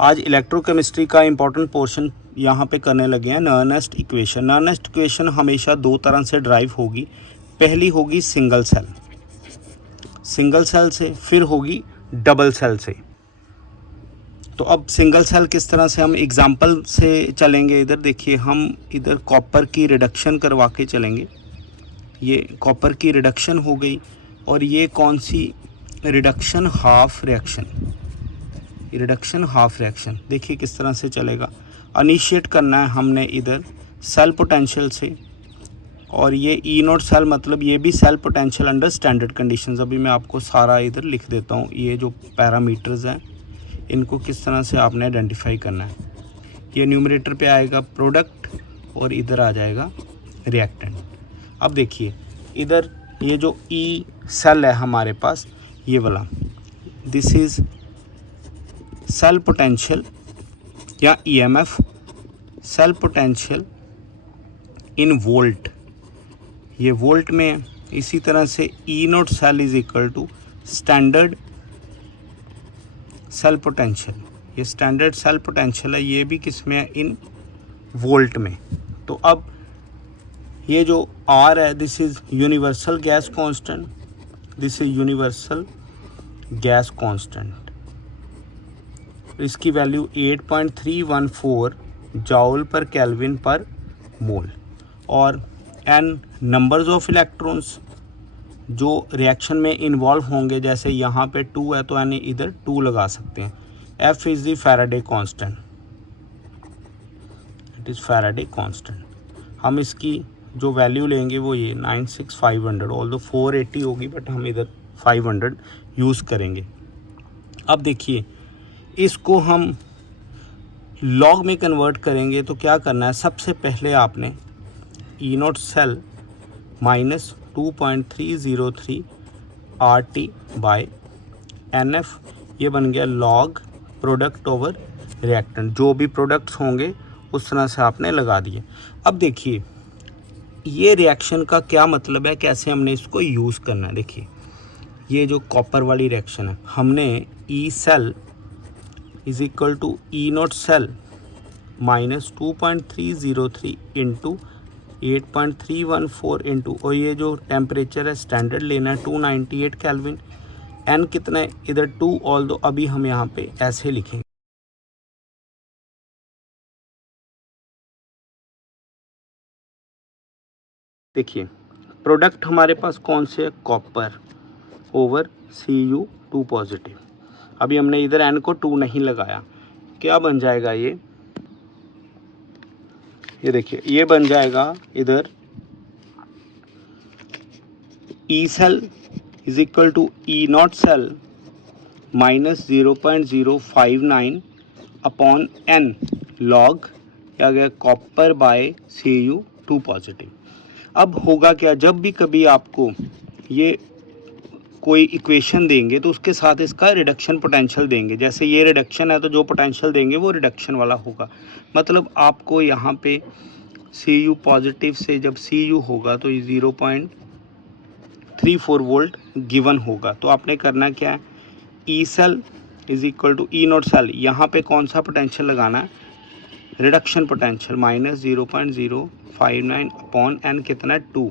आज इलेक्ट्रोकेमिस्ट्री का important portion यहाँ पे करने लगे हैं नर्नेस्ट इक्वेशन। नर्नेस्ट इक्वेशन हमेशा दो तरह से ड्राइव होगी। पहली होगी सिंगल सेल से, फिर होगी डबल सेल से। तो अब सिंगल सेल किस तरह से, हम एग्जांपल से चलेंगे। इधर देखिए, हम इधर कॉपर की रिडक्शन करवा के चलेंगे। ये कॉपर की रिडक्शन हो गई, और ये कौन सी रिडक्शन, हाफ रिएक्शन। देखिए किस तरह से चलेगा। इनिशिएट करना है हमने इधर सेल पोटेंशियल से, और ये ई नोट सेल मतलब ये भी cell potential under standard conditions. अभी मैं आपको सारा इधर लिख देता हूँ। ये जो पैरामीटर्स हैं इनको किस तरह से आपने आइडेंटिफाई करना है। ये न्यूमरेटर पे आएगा प्रोडक्ट, और इधर आ जाएगा रिएक्टेंट। अब देखिए इधर ये जो ई सेल है हमारे पास, ये वाला, दिस इज़ सेल पोटेंशियल या EMF, cell potential in volt, ये वोल्ट में है। इसी तरह से E naught cell is equal to standard cell potential. ये स्टैंडर्ड सेल पोटेंशियल है, ये भी किस में है, इन वोल्ट में। तो अब ये जो आर है, this is universal gas constant, this is universal gas constant. इसकी वैल्यू 8.314 जॉल पर केल्विन पर मोल। और एन नंबर्स ऑफ इलेक्ट्रॉन्स जो रिएक्शन में इन्वॉल्व होंगे, जैसे यहाँ पे 2 है तो यानी इधर 2 लगा सकते हैं। F is the Faraday constant, it is Faraday constant. हम इसकी जो वैल्यू लेंगे वो ये 96500, ऑल्दो 480 होगी बट हम इधर 500 यूज़ करेंगे। अब देखिए इसको हम लॉग में कन्वर्ट करेंगे तो क्या करना है, सबसे पहले आपने E naught cell minus 2.303 RT by NF, ये बन गया लॉग प्रोडक्ट ओवर रिएक्टेंट। जो भी प्रोडक्ट्स होंगे उस तरह से आपने लगा दिए। अब देखिए ये रिएक्शन का क्या मतलब है, कैसे हमने इसको यूज़ करना है। देखिए ये जो कॉपर वाली रिएक्शन है, हमने E cell is equal to E naught cell minus 2.303 into 8.314 into, और ये जो टेम्परेचर है स्टैंडर्ड लेना है 298 केल्विन। एन कितना है इधर 2, ऑल्दो अभी हम यहाँ पे ऐसे लिखेंगे। देखिए प्रोडक्ट हमारे पास कौन से है, कॉपर ओवर Cu2 पॉजिटिव। अभी हमने इधर एन को 2 नहीं लगाया, क्या बन जाएगा ये देखिए ये बन जाएगा इधर E cell is equal to E naught cell minus 0.059 upon N log क्या गया कॉपर बाय Cu2 पॉजिटिव। अब होगा क्या, जब भी कभी आपको ये कोई इक्वेशन देंगे तो उसके साथ इसका रिडक्शन पोटेंशियल देंगे। जैसे ये रिडक्शन है तो जो पोटेंशियल देंगे वो रिडक्शन वाला होगा। मतलब आपको यहाँ पे Cu पॉजिटिव से जब Cu होगा तो 0.34 वोल्ट गिवन होगा। तो आपने करना क्या है, E cell is equal to E naught cell, यहाँ पे कौन सा पोटेंशियल लगाना है, reduction potential minus 0.059 upon N कितना है 2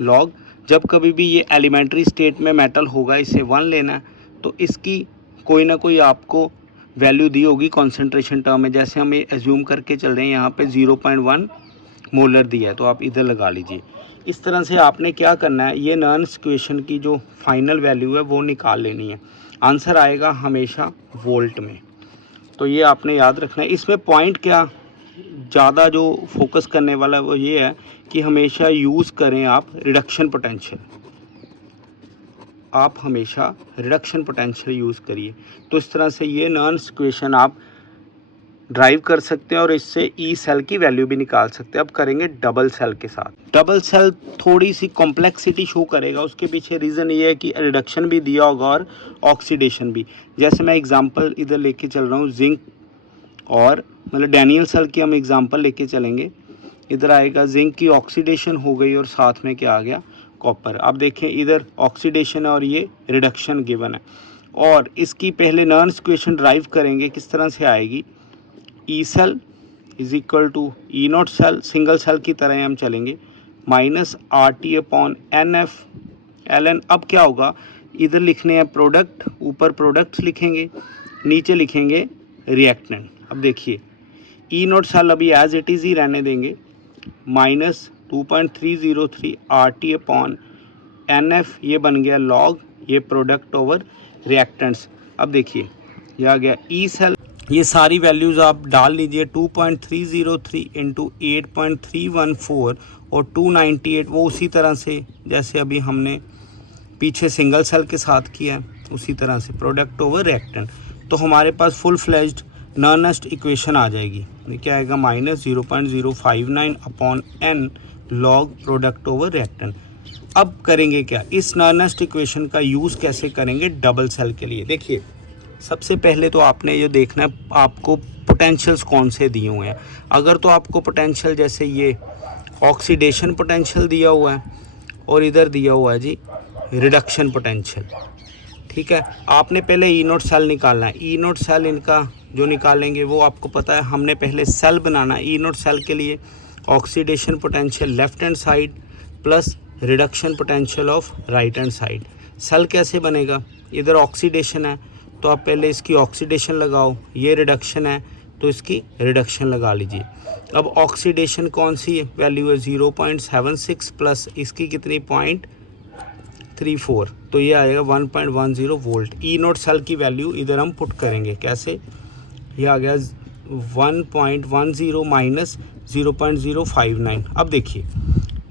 लॉग। जब कभी भी ये एलिमेंट्री स्टेट में मेटल होगा इसे 1 लेना है, तो इसकी कोई ना कोई आपको वैल्यू दी होगी कॉन्सेंट्रेशन टर्म में। जैसे हम ये एज्यूम करके चल रहे हैं, यहाँ पे 0.1 मोलर दिया है तो आप इधर लगा लीजिए। इस तरह से आपने क्या करना है, ये नर्न्स इक्वेशन की जो फाइनल वैल्यू है वो निकाल लेनी है। आंसर आएगा हमेशा वोल्ट में, तो ये आपने याद रखना है। इसमें पॉइंट क्या ज़्यादा जो फोकस करने वाला है वो ये है कि हमेशा यूज़ करें आप रिडक्शन पोटेंशियल, आप हमेशा रिडक्शन पोटेंशियल यूज़ करिए। तो इस तरह से ये नर्न्स इक्वेशन आप ड्राइव कर सकते हैं और इससे ई सेल की वैल्यू भी निकाल सकते हैं। अब करेंगे डबल सेल के साथ। डबल सेल थोड़ी सी कॉम्प्लेक्सिटी शो करेगा, उसके पीछे रीज़न ये है कि रिडक्शन भी दिया होगा और ऑक्सीडेशन भी। जैसे मैं एग्जांपल इधर लेके चल रहा हूँ जिंक, और मतलब डैनियल सेल की हम एग्जांपल लेके चलेंगे। इधर आएगा जिंक की ऑक्सीडेशन हो गई और साथ में क्या आ गया, कॉपर। अब देखें इधर ऑक्सीडेशन है और ये रिडक्शन गिवन है। और इसकी पहले नर्न्स इक्वेशन ड्राइव करेंगे। किस तरह से आएगी, E cell is equal to E naught cell, single cell की तरह हम चलेंगे, minus R T upon N F L N. अब क्या होगा, इधर लिखने हैं प्रोडक्ट, ऊपर प्रोडक्ट्स लिखेंगे, नीचे लिखेंगे रिएक्टेंट। अब देखिए ई नॉट सेल अभी एज इट इज़ ही रहने देंगे, minus 2.303 R T upon N F, ये बन गया लॉग ये प्रोडक्ट ओवर रिएक्टेंट्स। अब देखिए ये आ गया ई सेल, ये सारी वैल्यूज़ आप डाल लीजिए, 2.303 इंटू 8.314 और 298, वो उसी तरह से जैसे अभी हमने पीछे सिंगल सेल के साथ किया है उसी तरह से प्रोडक्ट ओवर रिएक्टेंट। तो हमारे पास फुल फ्लेज्ड नर्नेस्ट इक्वेशन आ जाएगी। ये क्या आएगा, minus 0.059 upon N log product over reactant. अब करेंगे क्या, इस नर्नेस्ट इक्वेशन का यूज़ कैसे करेंगे डबल सेल के लिए। देखिए सबसे पहले तो आपने ये देखना है आपको पोटेंशियल्स कौन से दिए हुए हैं। अगर तो आपको पोटेंशियल जैसे ये ऑक्सीडेशन पोटेंशियल दिया हुआ है और इधर दिया हुआ है जी रिडक्शन पोटेंशियल, ठीक है, आपने पहले ई नोट सेल निकालना है। ई नोट सेल इनका जो निकालेंगे वो आपको पता है, हमने पहले सेल बनाना है। ई नोट सेल के लिए oxidation potential left hand side plus reduction potential of right hand side. Cell कैसे बनेगा, इधर ऑक्सीडेशन है तो आप पहले इसकी ऑक्सीडेशन लगाओ, ये रिडक्शन है तो इसकी रिडक्शन लगा लीजिए। अब ऑक्सीडेशन कौन सी वैल्यू है, 0.76 प्लस इसकी कितनी 0.34, तो ये आएगा 1.10 वोल्ट। ई नोट सेल की वैल्यू इधर हम पुट करेंगे, कैसे, ये आ गया 1.10 माइनस 0.059। अब देखिए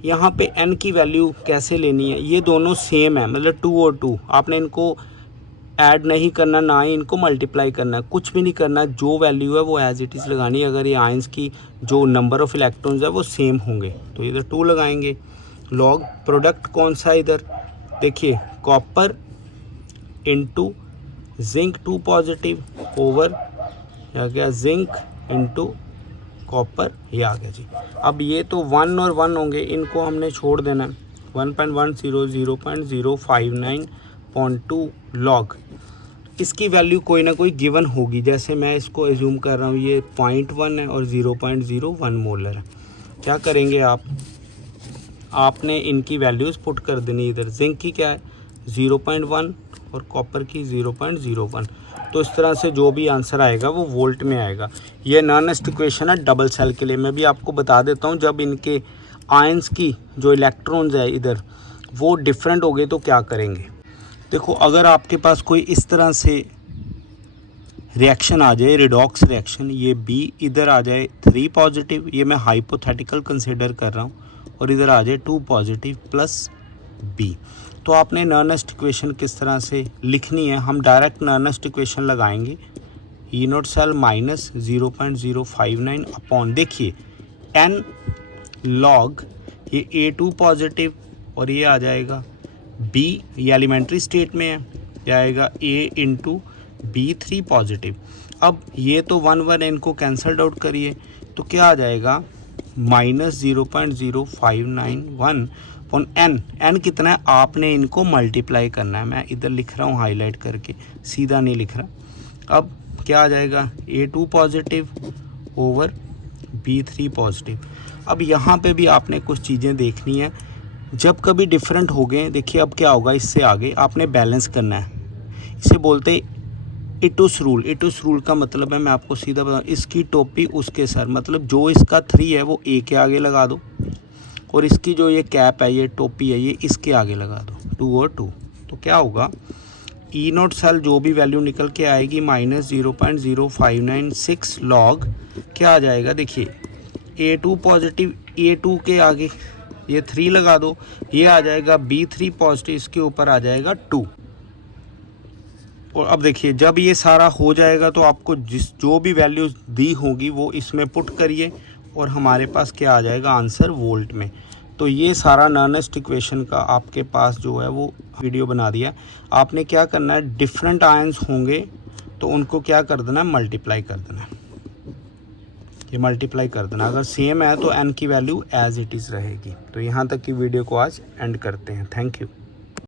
यहाँ पे n की वैल्यू कैसे लेनी है, ये दोनों सेम है, मतलब 2 और 2, आपने इनको ऐड नहीं करना, ना ही इनको मल्टीप्लाई करना है, कुछ भी नहीं करना, जो वैल्यू है वो एज इट इज़ लगानी है। अगर ये आयंस की जो नंबर ऑफ़ इलेक्ट्रॉन्स है वो सेम होंगे तो इधर 2 लगाएंगे। लॉग प्रोडक्ट कौन सा इधर देखिए, copper into zinc 2 positive over आ गया जिंक इंटू कॉपर, ये आ गया जी। अब ये तो 1 और 1 होंगे, इनको हमने छोड़ देना है, 1.10 0.059.2 लॉग, इसकी वैल्यू कोई ना कोई गिवन होगी। जैसे मैं इसको एज्यूम कर रहा हूँ ये 0.1 है और 0.01 मोलर है। क्या करेंगे आपने इनकी वैल्यूज़ पुट कर देनी। इधर जिंक की क्या है 0.1 और कॉपर की 0.01, तो इस तरह से जो भी आंसर आएगा वो वोल्ट में आएगा। ये नॉनेस्ट इक्वेशन है डबल सेल के लिए। मैं भी आपको बता देता हूँ, जब इनके आयंस की जो इलेक्ट्रॉन्स है इधर वो डिफरेंट हो गए तो क्या करेंगे। देखो अगर आपके पास कोई इस तरह से रिएक्शन आ जाए, रिडॉक्स रिएक्शन, ये B इधर आ जाए 3 पॉजिटिव, ये मैं हाइपोथेटिकल कंसिडर कर रहा हूँ, और इधर आ जाए 2 पॉजिटिव प्लस B, तो आपने नॉनेस्ट इक्वेशन किस तरह से लिखनी है, हम डायरेक्ट नॉनेस्ट इक्वेशन लगाएंगे। ई नोट सेल माइनस 0.059 अपॉन, देखिए n लॉग ये A2 पॉजिटिव और ये आ जाएगा B, ये एलिमेंट्री स्टेट में है, ये आएगा A इंटू B3 पॉजिटिव। अब ये तो 1 इनको कैंसल्ड आउट करिए तो क्या आ जाएगा, माइनस 0.0591 ऑन n कितना है, आपने इनको मल्टीप्लाई करना है। मैं इधर लिख रहा हूँ हाईलाइट करके, सीधा नहीं लिख रहा। अब क्या आ जाएगा, A2 positive over B3 positive. अब यहाँ पे भी आपने कुछ चीज़ें देखनी है, जब कभी डिफरेंट हो गए, देखिए अब क्या होगा, इससे आगे आपने बैलेंस करना है। इसे बोलते इटूस रूल। इटूस रूल का मतलब है, मैं आपको सीधा बताऊँ, इसकी टोपी उसके सर, मतलब जो इसका 3 है वो A के आगे लगा दो, और इसकी जो ये कैप है, ये टोपी है, ये इसके आगे लगा दो, 2 और 2। तो क्या होगा, ई नोट सेल जो भी वैल्यू निकल के आएगी माइनस 0.0596 लॉग क्या आ जाएगा, देखिए A2 पॉजिटिव, A2 के आगे ये 3 लगा दो, ये आ जाएगा B3 पॉजिटिव, इसके ऊपर आ जाएगा 2। और अब देखिए जब ये सारा हो जाएगा तो आपको जो भी वैल्यू दी होगी वो इसमें पुट करिए और हमारे पास क्या आ जाएगा आंसर वोल्ट में। तो ये सारा नॉनेस्ट इक्वेशन का आपके पास जो है वो वीडियो बना दिया। आपने क्या करना है, डिफरेंट आयंस होंगे तो उनको क्या कर देना है, मल्टीप्लाई कर देना है, ये मल्टीप्लाई कर देना। अगर सेम है तो n की वैल्यू एज इट इज़ रहेगी। तो यहाँ तक की वीडियो को आज एंड करते हैं। Thank you.